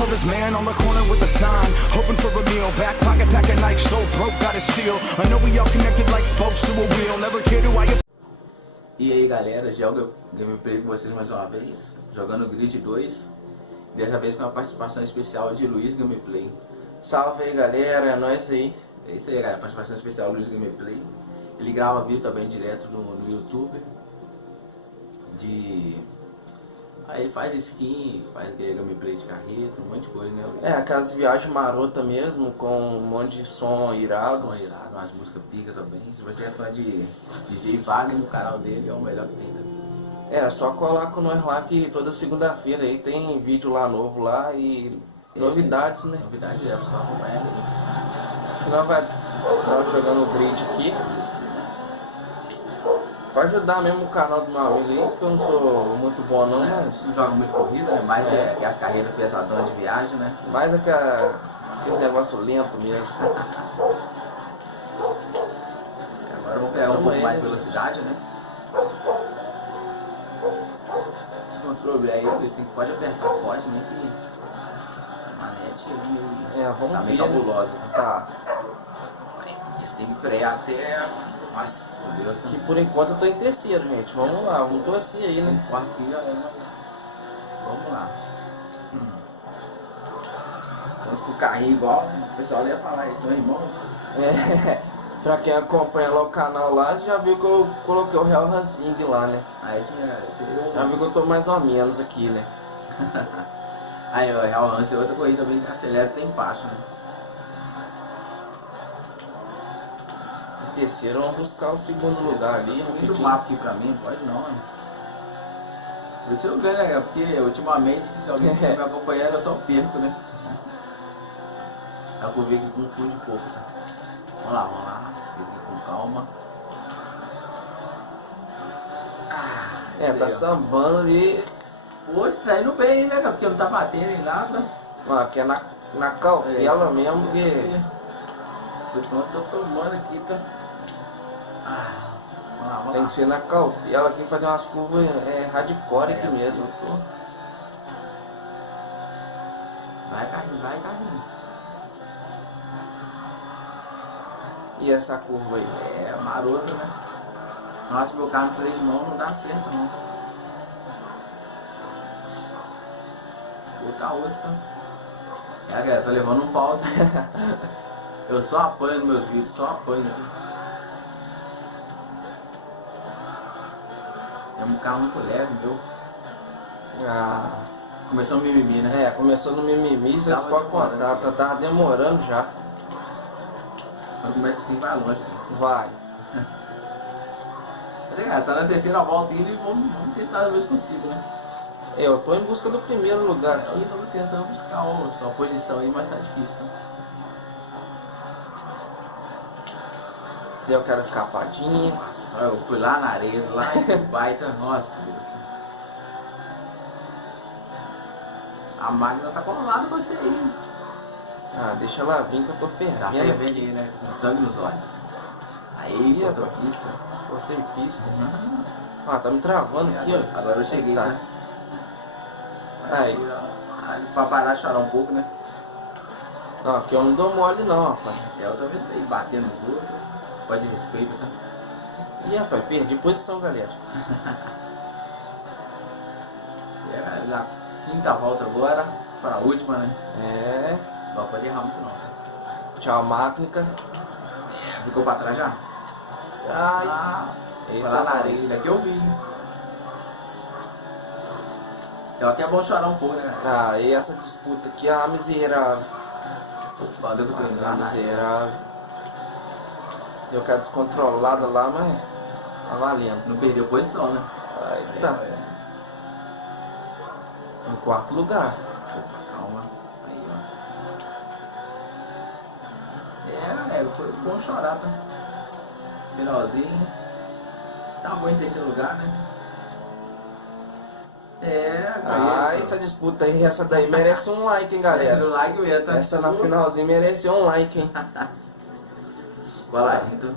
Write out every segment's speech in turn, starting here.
saw this man on the corner with a sign, hoping for a meal, back pocket pack a knife, so broke, gotta steal. I know we all connected like spokes to a wheel, never cared who I am. E aí galera, joga gameplay com vocês mais uma vez, jogando Grid 2, dessa vez com uma participação especial de Luiz Gameplay. Salve aí galera, é nóis aí. É isso aí galera, participação especial Luiz Gameplay. Ele grava vídeo também direto no YouTube. Aí ele faz skin, faz gameplay de carreta, um monte de coisa, né? É, aquelas viagens marotas mesmo, com um monte de som irado. Som irado, umas músicas pica também. Se você é fã de DJ Wagner, no canal dele é o melhor que tem também. É, só colar com nós lá que toda segunda-feira aí tem vídeo lá novo lá e novidades, né? Novidades é, só acompanhar aí. Que nós vai jogando o Grid aqui. Vai ajudar mesmo o canal do meu amigo aí, que eu não sou muito bom não, mas... Não joga muito corrida, né? Mais é as carreiras pesadonas de viagem, né? Mais aqueles negócios lentos mesmo. Agora vamos pegar um pouco mais de velocidade, né? Esse controle aí, você pode apertar forte, né? Que a manete vamos tá ver, meio cabulosa. Tá. Você tem que frear até... Nossa, Deus, tá... Que por enquanto eu tô em terceiro, gente. Vamos lá, vamos torcer aí, né? Quarto aqui já é, mas... Vamos lá. Estamos com o carrinho igual, o pessoal ia falar isso, são irmãos. É, pra quem acompanha lá o canal lá, já viu que eu coloquei o Real Racing lá, né? Ah, isso mesmo. Já viu que eu tô mais ou menos aqui, né? Aí, o Real Racing é outra corrida também que acelera e tem empacho, né? Terceiro, vamos buscar o segundo lugar ali. Subindo o mapa aqui pra mim, pode não, hein? Por isso eu ganho, né? Porque ultimamente, se alguém quiser me acompanhar, eu só perco, né? A curva aqui confunde um pouco, tá? Vamos lá. Fique com calma. Tá sambando ali. Pô, você tá indo bem, né, cara? Porque não tá batendo em nada. Aqui é na cautela mesmo, porque... Eu tô tomando aqui, tá? Vamos lá. Tem que ser na cautela aqui, fazer umas curvas hardcore aqui mesmo. Vai, carrinho. E essa curva aí? É marota, né? Nossa, meu carro no freio de mão não dá certo, não. Botar osso, tá? Galera, tô levando um pau aqui. Eu só apanho nos meus vídeos, só apanho aqui. É um carro muito leve, meu. Começou no mimimi, né? Começou no mimimi, vocês podem contar, tava demorando já. Quando começa assim, vai longe. Vai. Tá na terceira volta ainda e vamos tentar ver se consigo, né? Eu tô em busca do primeiro lugar aqui. Eu tô tentando buscar a sua posição aí, mas tá difícil, tá? Deu aquela escapadinha. Nossa, eu fui lá na areia, lá em Dubai, tá? Nossa, Deus. A máquina tá colada com você aí. Deixa ela vir que eu tô fervendo. Tá fervendo aí, né? Com sangue nos olhos. Aí, botou pista. Cortei pista. Tá me travando aqui, ó. Agora eu cheguei, tá? Aí. Pra parar de chorar um pouco, né? Não, aqui eu não dou mole não, rapaz. Eu também aí batendo nos outros. Pode respeito, tá? Ih, rapaz, perdi posição, galera. Na quinta volta agora, para a última, né? Não pode errar muito não, tá? Tchau, máquina. Ficou pra trás já? Foi lá na areia, daqui eu vi. Eu até é bom chorar um pouco, né? E essa disputa aqui é miserável. Valeu que eu tô indo lá, miserável. Deu aquela descontrolada lá, mas tá valendo. Não perdeu posição, né? Aí tá. Em quarto lugar. Calma. Aí, ó. Galera, foi bom chorar, tá? Finalzinho. Tá bom em terceiro lugar, né? Essa disputa aí, essa daí merece um like, hein, galera? Like mesmo, tá? Essa na finalzinha mereceu um like, hein? Vai lá, então.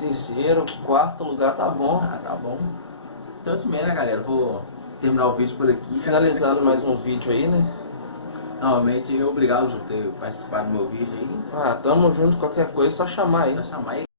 Terceiro, quarto lugar, tá bom. Tá bom. Então assim mesmo, né, galera? Vou terminar o vídeo por aqui. Finalizando mais um vídeo aí, né? Novamente, obrigado por ter participado do meu vídeo aí. Ah, tamo junto, qualquer coisa, só chamar aí. Só chamar aí.